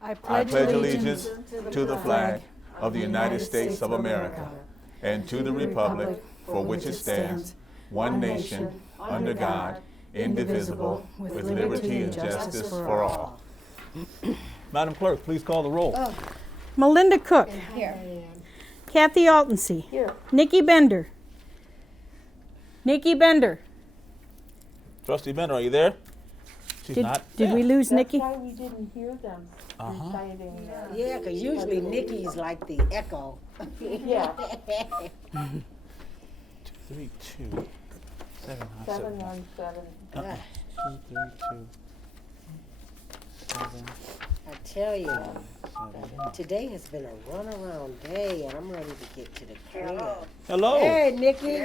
I pledge allegiance to the flag of the United States of America and to the republic for which it stands, one nation, under God, indivisible, with liberty and justice for all. Madam Clerk, please call the roll. Melinda Cook. Here. Kathy Altensee. Here. Nikki Bender. Nikki Bender. Trustee Bender, are you there? She's not. Did we lose Nikki? That's why we didn't hear them reciting. Yeah, because usually Nikki's like the echo. Yeah. 232 797. 717. 232 7. I tell you, today has been a runaround day, and I'm ready to get to the crib. Hello. Hey, Nikki.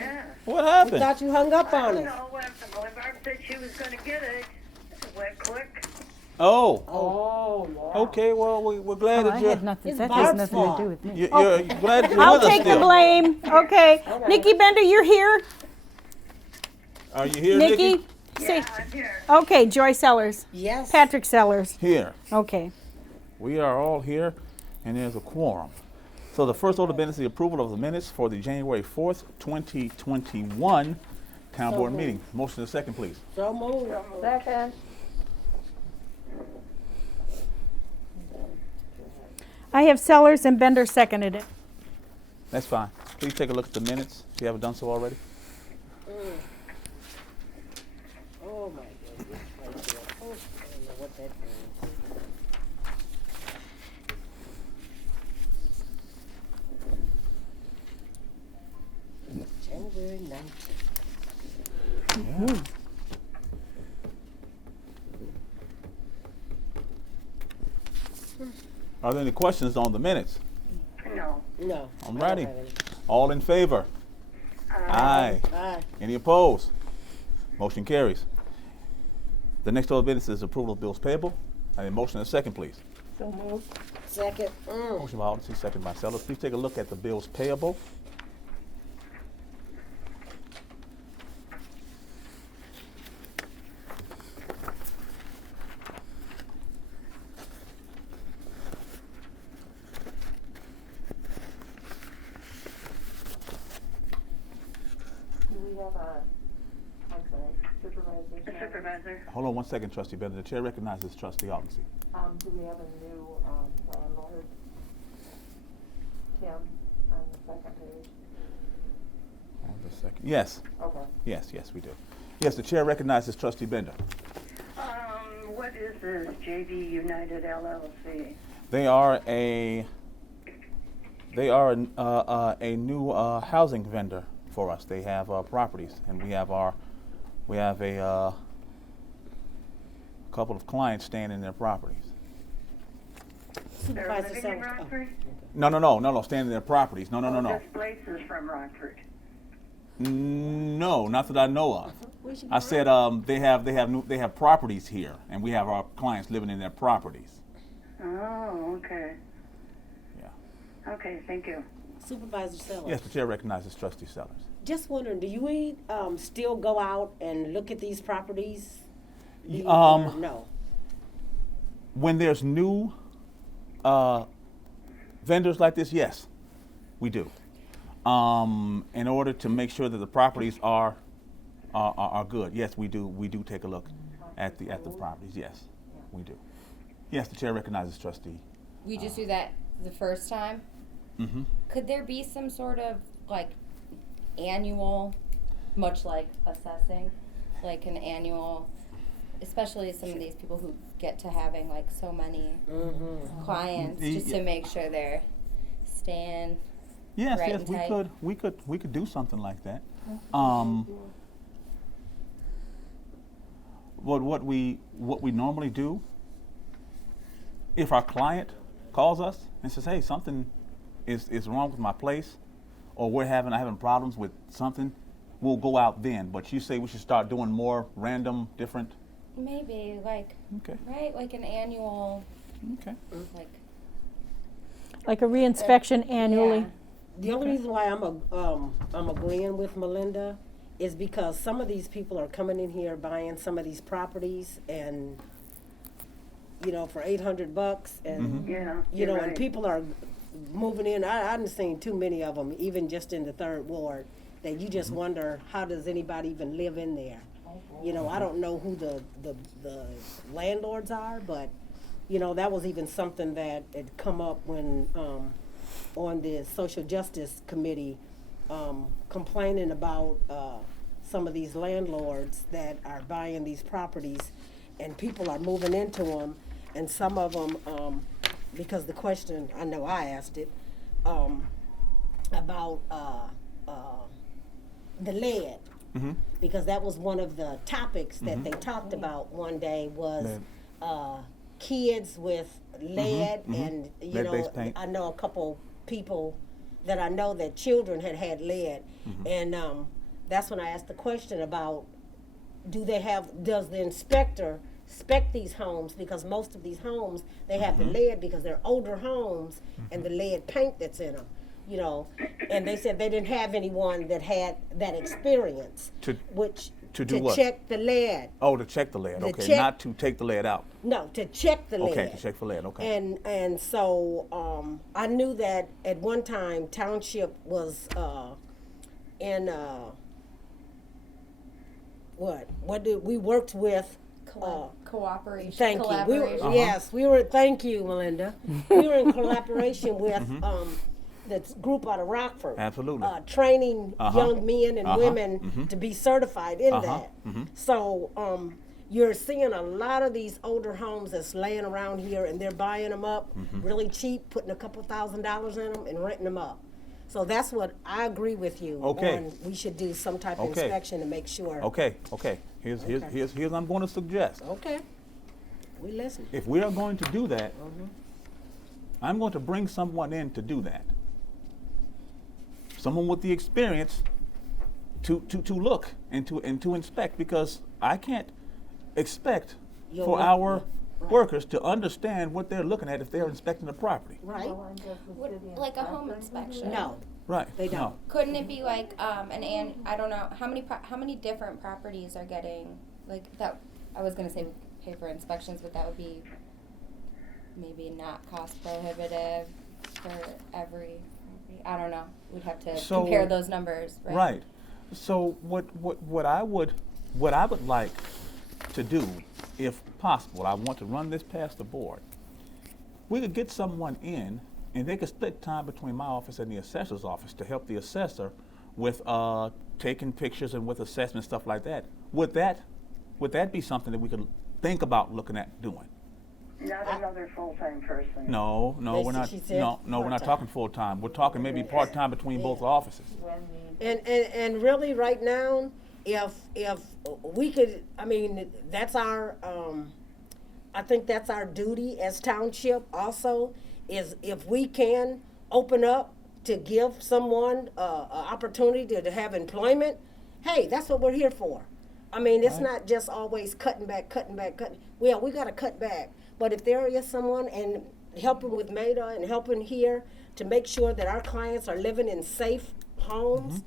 What We happened? thought you hung up on us. No, when Barb said she was going to get it, it went quick. Oh. Oh, yeah. Okay. Well, we're glad Oh, that I you're. had nothing. It's That has Barb's nothing fault. to do with me. You're glad you're I'll with us take the still. blame. Okay. Nikki Bender, you're here. Are you here, Nikki? Say. Yeah, I'm here. Okay, Joy Sellers. Yes. Patrick Sellers. Here. Okay. We are all here, and there's a quorum. So the first order of business is the approval of the minutes for the January 4th, 2021 Town Board meeting. Motion and second, please. So moved. Second. I have Sellers and Bender seconded it. That's fine. Please take a look at the minutes if you haven't done so already. Oh, my goodness. Right there. Oh, I don't know what that means. January 19th. Yeah. Are there any questions on the minutes? No. No. I'm I don't ready. have any. All in favor? Aye. Aye. Any opposed? Motion carries. The next order of business is approval of bills payable. I need a motion and a second, please. So moved. Second. Motion by Alderson, second by Sellers. Please take a look at the bills payable. Do we have I'm sorry, supervisors? The now? supervisor. Hold on one second, Trustee Bender. The chair recognizes Trustee Alderson. Do we have a new landlord? Tim, on the second page. Hold on a second. Yes, Okay. yes, we do. Yes, the chair recognizes Trustee Bender. What is this JV United LLC? They are a new housing vendor for us. They have properties, and we have a couple of clients staying in their properties. They're Supervisor living in Sellers. Rockford? No, staying in their properties. No. This place is from Rockford. No, not that I know of. Where's she I from? said they have properties here, and we have our clients living in their properties. Oh, okay. Yeah. Okay, thank you. Supervisor Sellers. Yes, the chair recognizes Trustee Sellers. Just wondering, do you still go out and look at these properties? Um, No. When there's new vendors like this, yes, we do. In order to make sure that the properties are good, yes, we do. We do take a look at the properties. Yes, we do. Yes, the chair recognizes Trustee. We just do that the first time. Mm-hmm. Could there be some sort of like annual, much like assessing, like an annual, especially some of these people who get to having like so many clients, just to make sure they're staying. Yes, Right yes, and we tight. could. We could do something like that. What we normally do, if our client calls us and says, "Hey, something is wrong with my place," or we're having problems with something, we'll go out then. But you say we should start doing more random, different. Maybe like Okay. right, like an annual, Okay. like a reinspection annually. Yeah. The only reason why I'm agreeing with Melinda is because some of these people are coming in here buying some of these properties, and for $800, and Yeah. you you're know, right. and people are moving in. I done seen too many of them, even just in the 3rd ward, that you just wonder, how does anybody even live in there? I don't know who the landlords are, but that was even something that had come up when on the Social Justice Committee, complaining about some of these landlords that are buying these properties, and people are moving into them, and some of them, because the question, I know I asked it, about the lead, because that was one of the topics that they talked about one day was Lead. kids with lead, and Lead-based paint. I know a couple people that I know that children had lead, and that's when I asked the question about, does the inspector inspect these homes, because most of these homes, they have the lead because they're older homes, and the lead paint that's in them, and they said they didn't have anyone that had that experience, To do to what? check the lead. Oh, to check the lead. To Okay, check- not to take the lead out. No, to check the lead. Okay, to check for lead. Okay. And so I knew that at one time Township was in what did we worked with Cooperation. thank you. We were, Collaboration. yes, we were, thank you, Melinda. We were in collaboration with the group out of Rockford. Absolutely. Training young men and women Mhm. to be certified in that. Mhm. So you're seeing a lot of these older homes that's laying around here, and they're buying them up really cheap, putting a couple $1,000s in them and renting them up. So that's what I agree with you Okay. on. We should do some type of Okay. inspection to make sure. Okay. Here's what I'm going to suggest. Okay. We listen. If we are going to do that, I'm going to bring someone in to do that. Someone with the experience to look and to inspect, because I can't expect You're for right, our yeah, right. workers to understand what they're looking at if they're inspecting the property. Right? Like a home inspection. No, Right. they No. don't. Couldn't it be like I don't know how many different properties are getting like that? I was gonna say pay for inspections, but that would be maybe not cost prohibitive for every. I don't know. We'd have to So- compare those numbers, right? Right. So what I would like to do, if possible, I want to run this past the board. We could get someone in, and they could split time between my office and the assessor's office to help the assessor with taking pictures and with assessment stuff like that. Would that be something that we could think about looking at doing? Not another full-time person. No, They we're said- not. she said No, we're not part-time. talking full time. We're talking maybe part time between both offices. And really, right now, if we could, I mean, that's our, I think that's our duty as township also, is if we can open up to give someone a opportunity to have employment, hey, that's what we're here for. I mean, it's not just always cutting back. Well, we gotta cut back, but if there is someone and helping with MEDA and helping here to make sure that our clients are living in safe homes,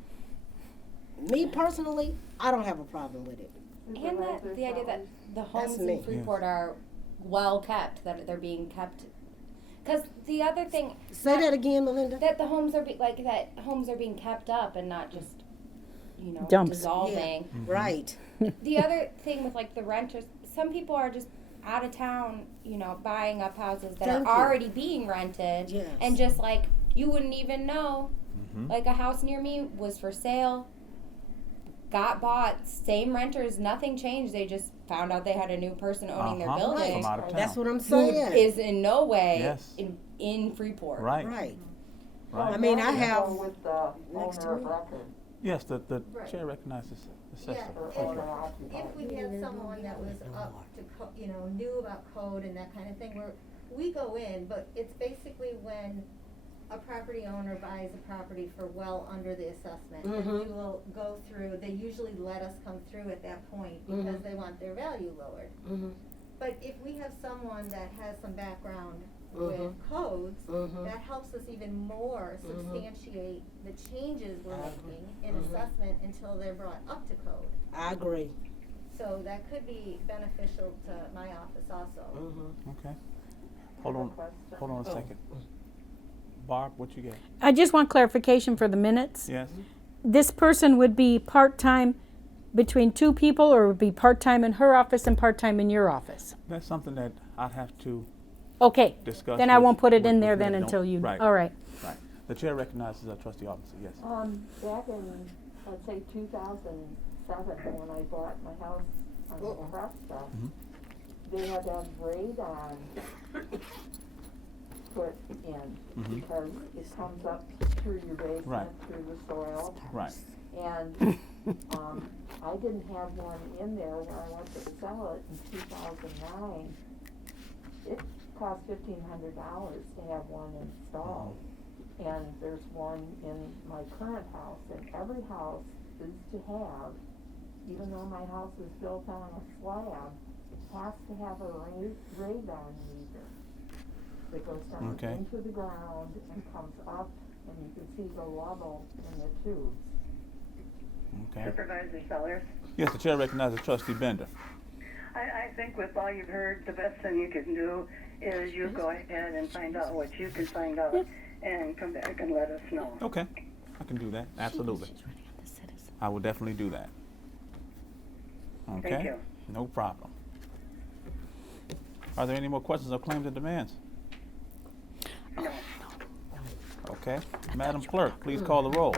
me personally, I don't have a problem with it. And the idea that the homes me. in Freeport are well kept, that they're being kept. Because the other thing. Say that again, Melinda. That the homes are homes are being kept up and not just, Dumps. dissolving. Right. The other thing with like the renters, some people are just out of town, buying up houses that Thank are you. already being rented, Yes. and just like you wouldn't even know. Like a house near me was for sale, got bought, same renters, nothing changed. They just found out they had a new person owning their building. From out of town. That's what I'm Who saying. is in no way Yes. in Freeport. Right. Right. Right. I mean, I have With the next to owner of me. record. Yes, the Right. chair recognizes the assessor. Yeah, Or owner Right. occupied. If we had someone that was up to, knew about code and that kind of thing, where we go in, but it's basically when a property owner buys a property for well under the assessment, and we will go through, they usually let us come through at that point because they want their value lowered. But if we have someone that has some background with codes, that helps us even more substantiate the changes we're making in assessment until they're brought up to code. I agree. So that could be beneficial to my office also. Okay. Hold on, hold on a second. Barb, what you got? I just want clarification for the minutes. Yes? This person would be part-time between two people, or would be part-time in her office and part-time in your office? That's something that I'd have to Okay, discuss. then I with- won't put it with- in with there you. then Don't- until you, Right, all right. right. The chair recognizes our trustee officer, yes. Back in, let's say 2007, when I bought my house on Nebraska, they had to have radon put in because it comes up through your basement, Right. through the soil. Right. And I didn't have one in there when I went to sell it in 2009. It cost $1,500 to have one installed. And there's one in my current house, and every house is to have, even though my house is built on a slab, it has to have a radon meter that goes down Okay. into the ground and comes up, and you can see the level in the tubes. Okay. Supervisor Sellers. Yes, the chair recognizes trustee Bender. I think with all you've heard, the best thing you can do is you go ahead and find out what you can find out and come back and let us know. Okay, I can do that, absolutely. I will definitely do that. Okay? Thank you. No problem. Are there any more questions or claims and demands? No. Okay. Madam Clerk, please call the roll.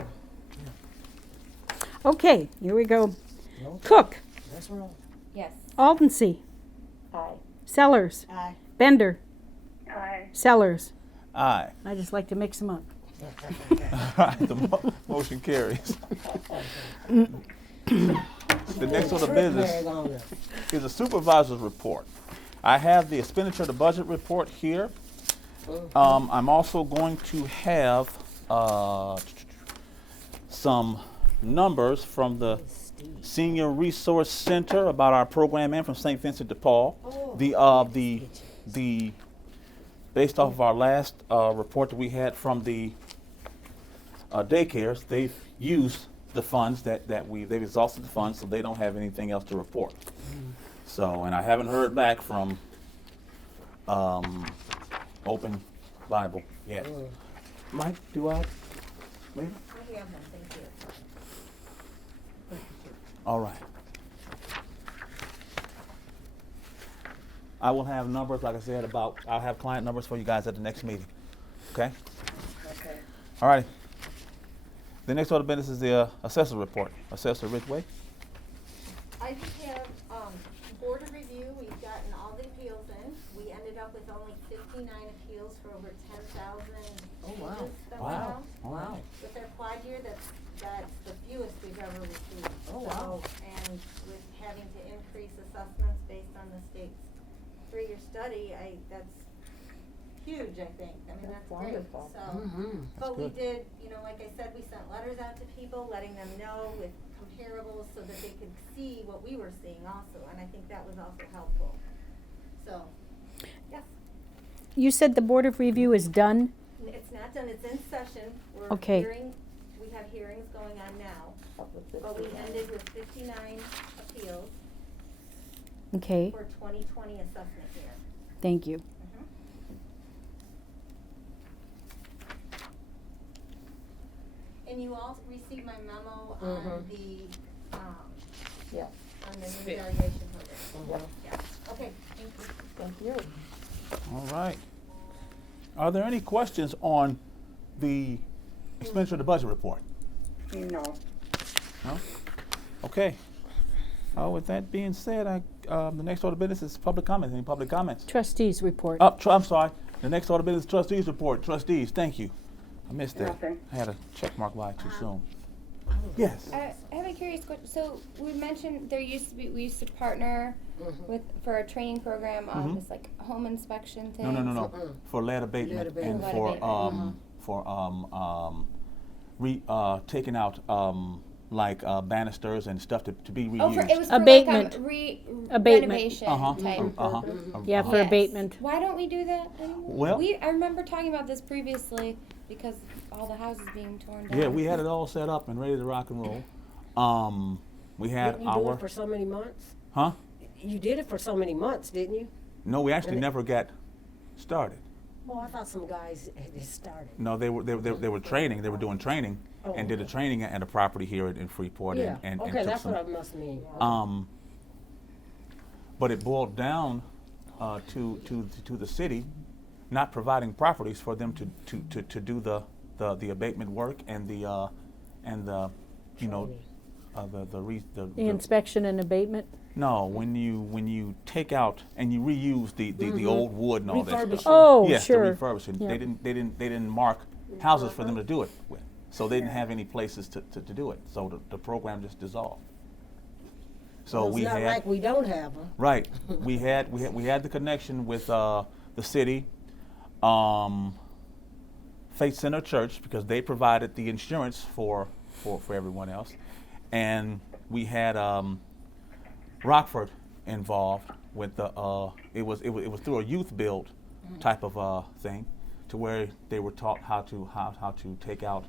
Okay, here we go. Cook, Yes. Aldensee, Aye. Sellers, Bender, Aye. Sellers. Aye. I just like to mix them up. The motion carries. The next order of business is a supervisor's report. I have the expenditure of the budget report here. I'm also going to have some numbers from the Senior Resource Center about our program and from St. Vincent de Paul. The based off of our last report that we had from the daycares, they've used the funds they've exhausted the funds, so they don't have anything else to report. So, and I haven't heard back from Open Bible yet. Mike, do I? Maybe? I have one, thank you. All right. I will have numbers, like I said, I'll have client numbers for you guys at the next meeting. Okay? Okay. All right. The next order of business is the assessor report. Assessor Ridgway. I just have, board of review, we've gotten all the appeals in. We ended up with only 59 appeals for over 10,000 pages that went out. Wow. With our quad year, that's the fewest we've ever received. Oh, wow. So, and with having to increase assessments based on the state's 3-year study, that's huge, I think. I mean, that's great. wonderful. So, That's but we good. did, like I said, we sent letters out to people, letting them know with comparables so that they could see what we were seeing also, and I think that was also helpful. So, yes, You said the Board of Review is done? it's not done, it's in session. Okay. We have hearings going on now, but we ended with 59 appeals Okay, for 2020 assessment year. thank you. And you all received my memo on the, Yeah. on the new variation program. Yeah, okay, thank you. Thank you. All right. Are there any questions on the expenditure of the budget report? No. No? Okay. With that being said, the next order of business is public comments. Any public comments? Trustees report. I'm sorry. The next order of business is trustees report. Trustees, thank you. I missed that. Nothing. I had a check mark by too soon. Yes. I have a curious question. So we mentioned we used to partner for a training program on this like home inspection thing. No. For lead abatement and Lead for abatement. taking out like banisters and stuff to be reused. Oh, it was for Abatement. like Abatement. renovation type. Yeah, for Yes. abatement. Why don't we do that anymore? Well- I remember talking about this previously because all the houses being torn down. Yeah, we had it all set up and ready to rock and roll. We had Didn't you do our it for so many months? Huh? You did it for so many months, didn't you? No, we actually never got started. Well, I thought some guys had just started. No, they were training. They were doing training Oh, and did a okay. training at a property here in Freeport. Yeah, And okay, took that's some, what I must mean. But it boiled down to the city not providing properties for them to do the abatement work and the you know The inspection and abatement. no, when you take out and you reuse the old wood and all that Refurbishing. stuff. Oh, Yes, sure. the refurbishing. Yeah. They didn't mark houses for them to do it with, so they didn't have any places to do it. So the program just dissolved. So Well, it's we not had like we don't have them. right. we had the connection with the city, Faith Center Church, because they provided the insurance for everyone else, and we had Rockford involved with the it was through a youth build type of thing, to where they were taught how to take out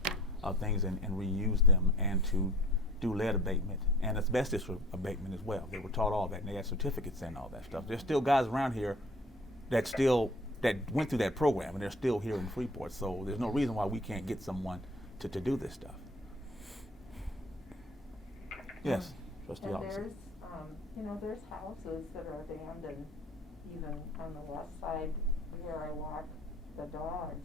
things and reuse them, and to do lead abatement and asbestos abatement as well. They were taught all that, and they had certificates and all that stuff. There's still guys around here that went through that program, and they're still here in Freeport. So there's no reason why we can't get someone to do this stuff. Yes, Trustee And Allison. there's houses that are abandoned, even on the west side where I walk the dogs.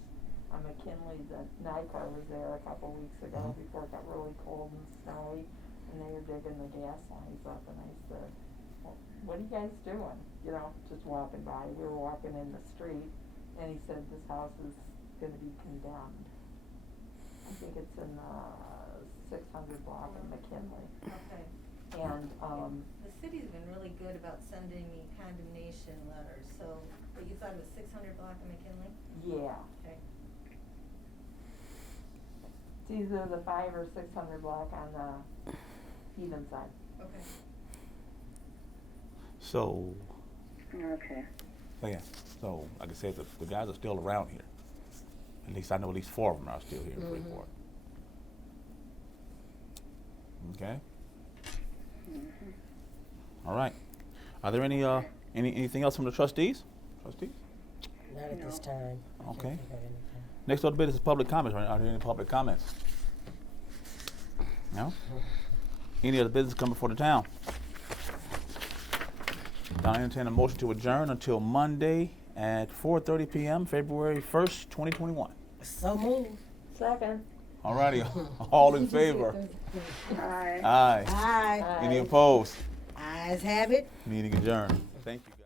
On McKinley, the NICAR was there a couple weeks ago before it got really cold and snowy, and they were digging the gas lines up, and I said, well, what are you guys doing? Just walking by. We were walking in the street, and he said, this house is gonna be condemned. I think it's in the 600 block in McKinley. Okay. And, The city's been really good about sending me condemnation letters, so, but you thought it was 600 block in McKinley? yeah, Okay. it's either the 500 or 600 block on the even side. Okay. So Okay. yeah. So like I said, the guys are still around here. At least I know at least 4 of them are still here in Freeport. Okay. All right. Are there anything else from the trustees? Trustees? Not at this time. I can't Okay. think of anything. Next order of business is public comments. Are there any public comments? No? Any other business coming before the town? I'll entertain a motion to adjourn until Monday at 4:30 p.m., February 1st, 2021. So moved. Second. All righty. All in favor? Aye. Aye. Aye. Any opposed? Ayes have it. Meeting adjourned. Thank you, guys.